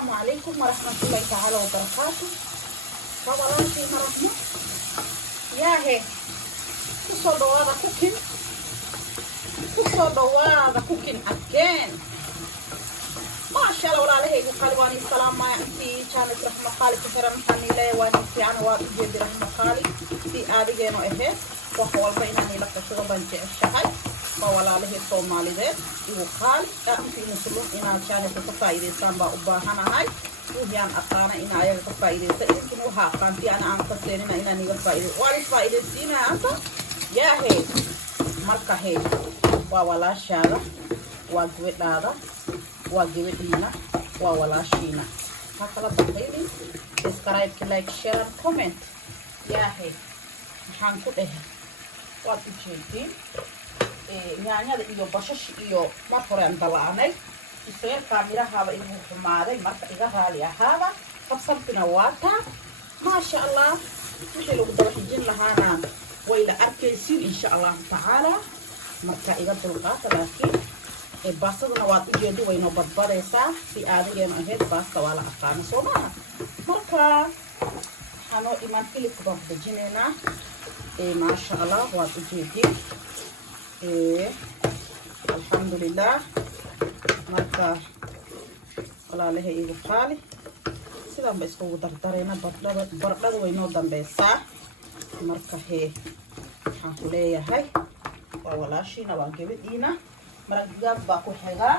السلام عليكم ورحمة الله تعالى وبركاته. طبعا في مرحبا يا هي kusoo dhawaada cooking again. maasha Allah walaalahayga qaali waan idin salaamaya intii channel Raxmo Qaali ku xiran waxaan leeyahay waa idin fiican waa u jeedi Raxmo Qaali si aadigeeno ahayd wax walba inaan ila qabsado baan jeceshahay waa walaalahay Soomaaliyeed igu qaali intii muslim inaan channel ka faa'iideystaan baa u baahanahay ويان أقانا إن أيها كفايدة يمكن وها قانتي أنا عم تسيرنا إن أنا كفايدة وارث فايدة سينا أنت يا هي مركا هي وولا شارع وجوت هذا وجوت هنا وولا شينا هكذا تقولي subscribe like share and comment يا هي هنقول إيه واتجيتين يعني هذا إيو بشش إيو ما فرن دلاني isoo kaamira haba inuu xumaaday marka iga raali ahaaba qabsantuna waata ma sha Allah wixii lagu daba xijin lahaana way la arkaysiin insha Allah taala marka iga dulqaata laakiin baasaduna waa u jeedo way noo badbadaysaa si aadigeena ahayd baasta waa la aqaano Soomaaliya marka hano iman filip baan dejinayna ma sha Allah waa u jeedin alhamdulillah marka walaalahay igu qaali sidaan ba isku dardareena bardhada way noo dambaysaa marka waxaan ku leeyahay waa walaashiina waa gabadhiina maraq digaag baa ku xigaa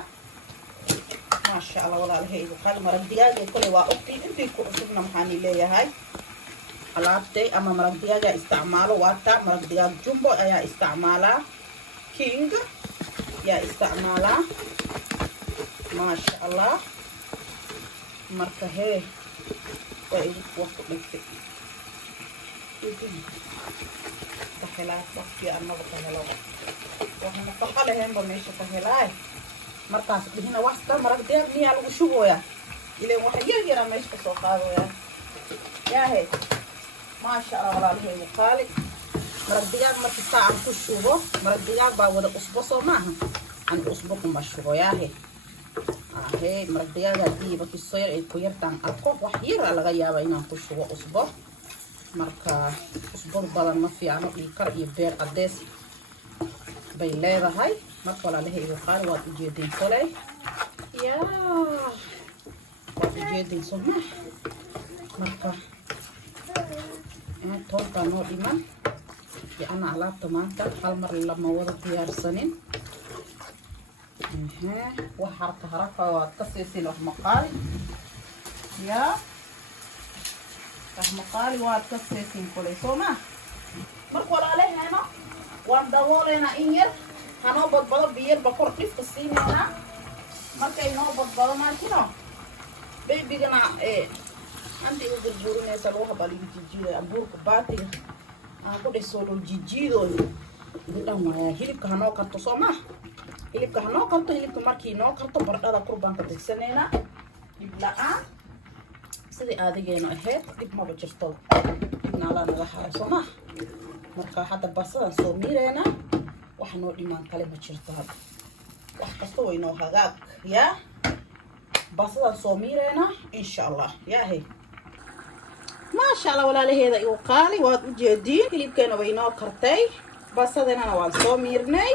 maasha Allah walaalahay igu qaali maraq digaag kale waa intii ku cusubna maxaan leeyahay alaabtay ama maraq digaag isticmaalo waata maraq digaag jumbo ayaa isticmaalaa king yaa isticmaalaa ما شاء الله مركه هي وإيد وقت بكتي تحلات بكتي أنا بتحلو وهنا تحلى هم بمشي تحلاي مركز هنا وسط مركز ده مني على وشو يا إلى واحد يجي رميش بسوقه يا هي ما شاء الله والله هي مخالد مركز ده ما تستعمل كشوبه مركز ده بعود أسبوع معها عن أسبوعكم بشوفه يا هي هي مرقدياga dii baki soo yar ay ku yartaan arko wax yar laga yaabo inaan ku shubo usbo marka usbo badan ma fiicno kar iyo beer cadeys bay leedahay marka walaalahay igu qaar waa u jeedin kale ya waa u jeedin soma marka toonta noo dhiman ana alaabta maanta hal mar lama wada diyaarsanin وحركة حركة وتكسيسي لحمة قالي يا لحمة قالي وتكسيسي كلي سوما مركول عليه هنا وندورنا إنير هنا بطبلة بير بكور كيف تسيني هنا مركي هنا بطبلة ما كنا بيجنا عندي وجود بورنا سلوها بالي جيجي أبور كباتي أنا كده سولو جيجي دول ده ما هي كهنا كتو سوما hilibka hanoo karto hilibka markii noo karto bardhada qurbaan ka tigsanayna iblaan sidii aadigeeno ahayd dib ma jirto dibna la naga haray Soomaa marka hadda basadan soo miireena wax noo dhiman kale ma jirto hadda wax kasta way noo hagaag ya basadan soo miireena insha Allah ya hay ma sha Allah walaalaheeda igu qaali waad u jeedin hilibkeena way noo kartay basadana waan soo miirnay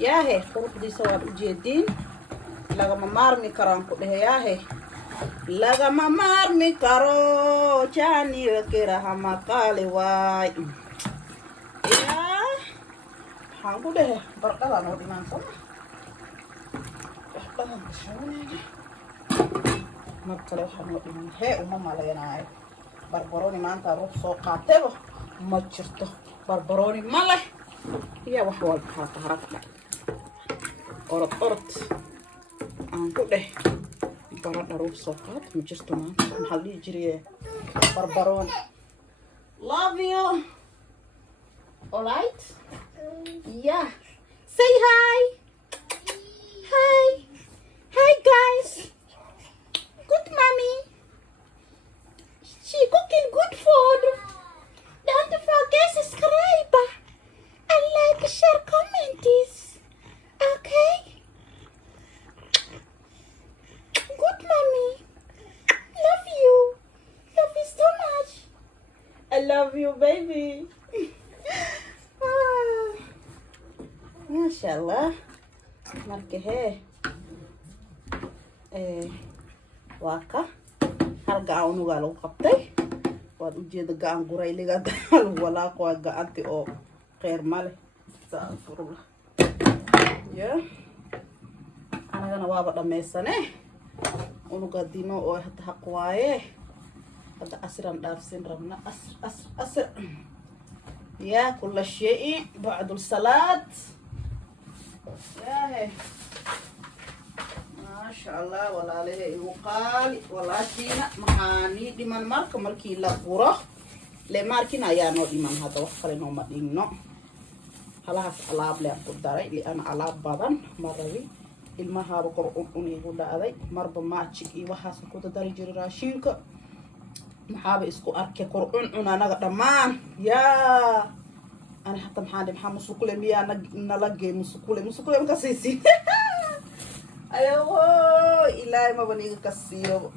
يا هي خروج دي سواد جديد لغا ممارمي كران كده يا هي لغا ممارمي كارو جاني وكيرها مقالي واي يا هانكو ده برقلا نودي مانسون برقلا بشوني مرقلا حنودي من هي وماما لغناي بربروني مانتا روح سوقاتيبو ما جرتو بربروني ماله يا وحوال بحاطة هرقلا أرد أنكو ده برد روح سوقات مجرتو ما محلي جريه بربرون love you alright yeah say hi hi hi guys good mommy she cooking good food don't forget subscribe and like share comment okay good mommy love you baby. Masha Allah. Marka waa ka hal gacan unugaa lagu qabtay waad ujeeda gacan gurayliga lagu walaaqo waa gacanti oo kheyr male saafurla anagana waaba dhammaysane unuga dino oo hada haq waaye hada asran dhaafsin rabna asr kula shay bacdu salaad ما شاء الله ولا عليه يقال ولا شيء محاني دمان مارك مركي لا قرا لماركين ايانو دمان هذا وخلي نو مدينو خلاص العاب لا قدري لان العاب بدن مروي ilmaha qor unigu dhaaday marba maachig iyo waxaas ku dadari jiray raashinka maxaaba isku arkay qor anaga dhamaan ana hatta maxaa musukule miya nala geey musukule ka siisi ayo ilaahay ma baniga ka siiyo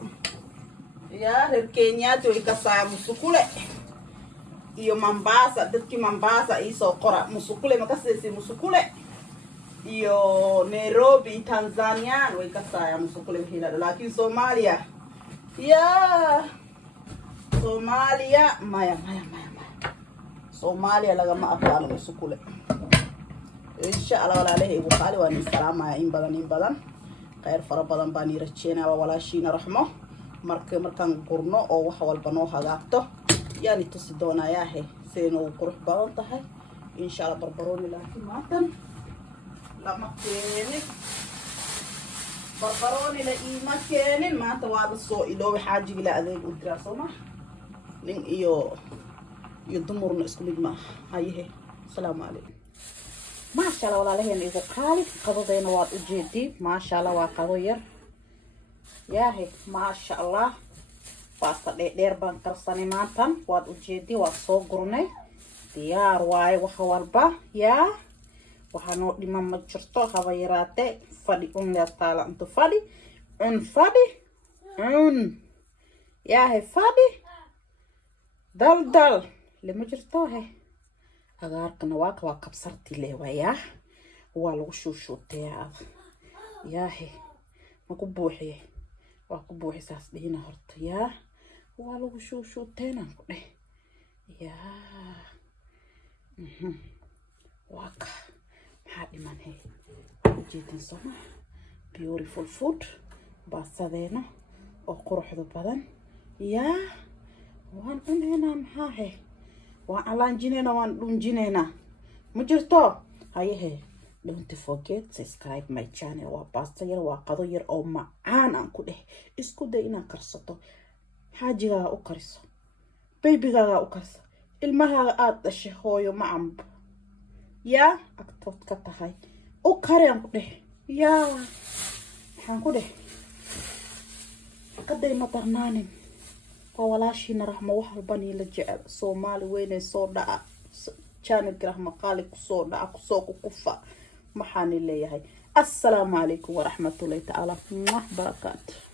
reer Kenya way ka saa musukule iyo Mombasa dadkii Mombasa isoo qora musukule ma ka siisi musukule iyo Nairobi Tanzania way ka saa musukule hila laakiin Soomaaliya Soomaaliya maya Soomaaliya lagama aqoon musukule insha Allah walaalahay ugu qaali waan salaamaya in badan khayr fara badan baan rajeynaa walaashiina raxmo markaan qurno oo wax walba noo hagaagto yani tusi doonaya seenoo qurux badan tahay insha Allah barbarooni laakiin maatan lama keenin barbarooni la iima keenin maanta waa la soo iloobi xaajiga la adeeg u diraa Soomaa nin iyo dumurna isku mid ma haye salaamu alaykum ما شاء الله والله لهن إذا قالب قضينا واد وجدي ما شاء الله وقضير هي ما شاء الله فاصل دير بانكر سنماتن واد وجدي وصوغرني ديار واي وحوالبا وحنو لمن مجرطو خبيراتي فدي لا تعالى انتو فدي هي فدي دل لمجرطو هي agaarkana waa qabsarti leewaya waa lagu shuushuuteeyaa ma ku buuxiye waa ku buuxisaas dhina horta waa lagu shuushuuteena ku dheh waa ka maxaa dhiman jeedin soma beautiful food baasadeena oo quruxda badan waan cuneynaa maxaa waan alaanjinayna waan dhunjinayna ma jirto don't forget subscribe my channel waa pasta yar waa qado yar oo macaan aan ku dheh isku day inaad karsato xaajigaaga u kariso baybigaaga u kariso ilmahaaga aad dhashay hooyo macamb agtood ka tahay u kari aan ku dheh waxaan ku dheh qaday ma darnaanin walaashiina raxmo wax walba la jecel Soomaali weynay soo dhaca channel raxmo qaali ku soo dhaca ku soo kufa maxaan leeyahay assalaamu alaykum wa rahmatullahi ta'ala barakaatuh